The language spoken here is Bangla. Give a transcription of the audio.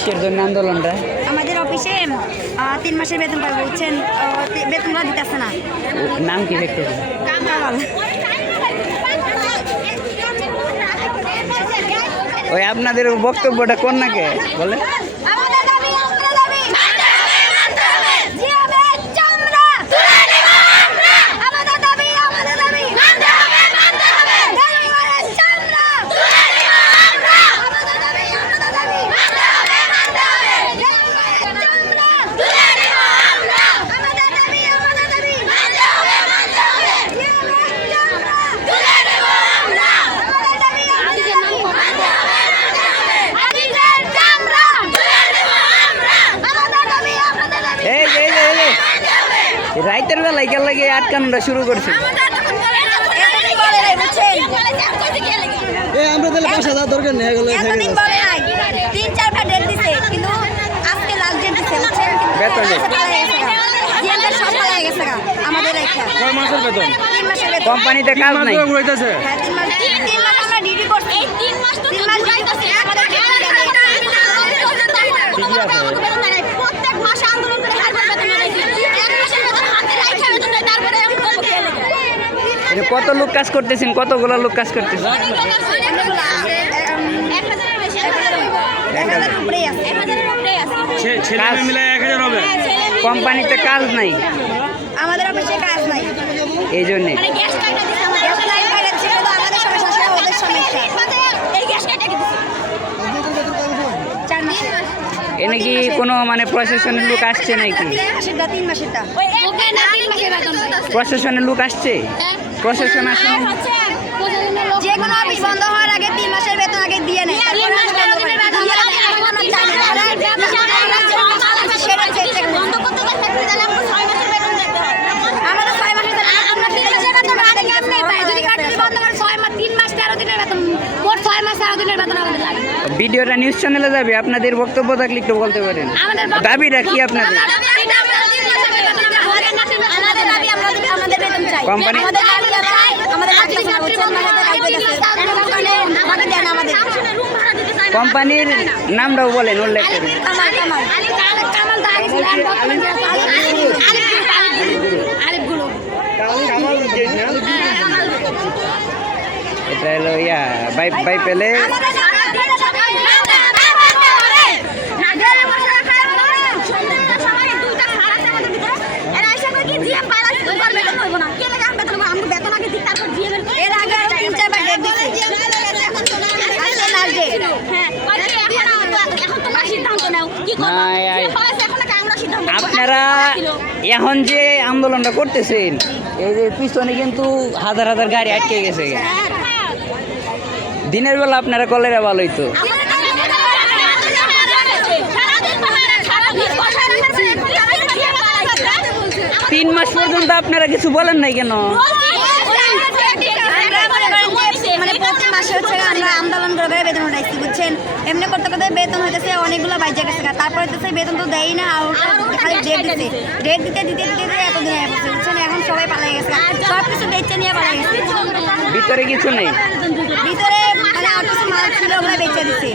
কিসের জন্য আন্দোলনটা? আমাদের অফিসে 3 মাসের বেতন পাবো বুঝছেন, বেতনটা দিতেছে না। নাম কি ফ্যাক্টরি? কামাল। ওই আপনাদের বক্তব্যটা কোন নাকে বলে? আমাদের দাবি আমরা দাবি মানতে হবে মানতে হবে জিয়াবের চামড়া তুলে নিব আমরা। আমাদের দাবি মানতে হবে মানতে হবে জিয়াবের চামড়া তুলে নিব আমরা। আমাদের দাবি মানতে হবে মানতে হবে জিয়াবের চামড়া তুলে নিব আমরা। আমাদের দাবি মানতে হবে মানতে হবে জিয়াবের চামড়া তুলে নিব আমরা। আমাদের দাবি মানতে হবে রাইতের বেলায় গেল লাগে আটকানোটা শুরু করছে। আমরা তাহলে 5,000 দরকার নেই, এগুলো থেকে যাচ্ছে। 3-4 বার ডেট দিছে, কিন্তু আজকে লাস্ট ডেট দিছে বুঝছেন। বেতনে জিএমদের সব পালাই গেছে গা আমাদের রাইখা। কয় মাসের বেতন? 3 মাসের বেতন। কোম্পানিতে কাজ নাই। হইতাছে হ্যাঁ 3 মাস আমরা ডিউটি করছি। এই 3 মাস তো যাইতাছে আমাদের বেতন দেয় না। ঠিকই আছে। প্রত্যেক মাসে আন্দোলন করে হাজার বেতন দেয়। এক মাসের বেতন হাতে রাইখা বেতন দেয়, তারপরে আমি বলবো কে লাগে। এটা কত লোক কাজ করতেছেন? কতগুলো লোক কাজ করতেছেন? অনেকগুলো আছে। 1000-এর বেশি। 1000-এর উপরেই আছে। 1000-এর উপরেই আছে। ছেলে মেয়ে মিলে 1000 হবে। কোম্পানিতে কাজ নাই আমাদের অফিসে কাজ নাই। এই জন্যে। মানে গ্যাস কাটা দিছে আমাদের। গ্যাস লাইন বাইরে ছিল তো আমাদের সমস্যা ছিল, ওদের সমস্যা। এই গ্যাস কাটা দিছে। 4 মাস। এনে কি কোনো মানে প্রশাসনের লোক আসছে নাকি? 3 মাসেরটা। ওকে না 3 মাসের বেতন। প্রশাসনের লোক আসছে? প্রশাসন আসে না? যে কোনো অফিস বন্ধ হওয়ার আগে 3 মাসের বেতন আগে দিয়ে নেয়। তারপরে বন্ধ করতে গেলে ফ্যাক্টরি জানা 6 মাসের বেতন দিতে হয়। আমাদের 6 মাসের বেতন আমরা 3 মাসের বেতন আগে কেমনে পাই? যদি ফ্যাক্টরি বন্ধ করে 6 মাস 3 মাস 13 দিনের বেতন, মোট 6 মাস 13 দিনের বেতন আমাদের লাগে। ভিডিওটা নিউজ চ্যানেলে যাবে, আপনাদের বক্তব্য থাকলে একটু বলতে পারেন। দাবিটা কি আপনাদের? কোম্পানি কোম্পানির নামটাও বলেন, উল্লেখ করুন। এটা হলো বাই পেলে আপনারা এখন যে আন্দোলনটা করতেছেন, এই যে পিছনে কিন্তু হাজার হাজার গাড়ি আটকে গেছে। দিনের বেলা আপনারা কলেরা ভালো হইতো। 3 মাস পর্যন্ত আপনারা কিছু বলেন নাই কেন? মানে প্রতি মাসে হচ্ছে আমরা আন্দোলন করে বেতন উঠাইছি বুঝছেন। এমনি করতে করতে বেতন হইতেছে অনেকগুলো বাইজে গেছে, তারপরে হইতেছে বেতন তো দেয় না, আর খালি ডেট দিতে দিতে এতদিন আগে পড়ছে বুঝছেন। এখন সবাই পালাই গেছে, সব কিছু বেচে নিয়ে পালাই গেছে। ভিতরে কিছু নেই, ভিতরে মানে আর কিছু মাল ছিল ওগুলো বেচে দিচ্ছে।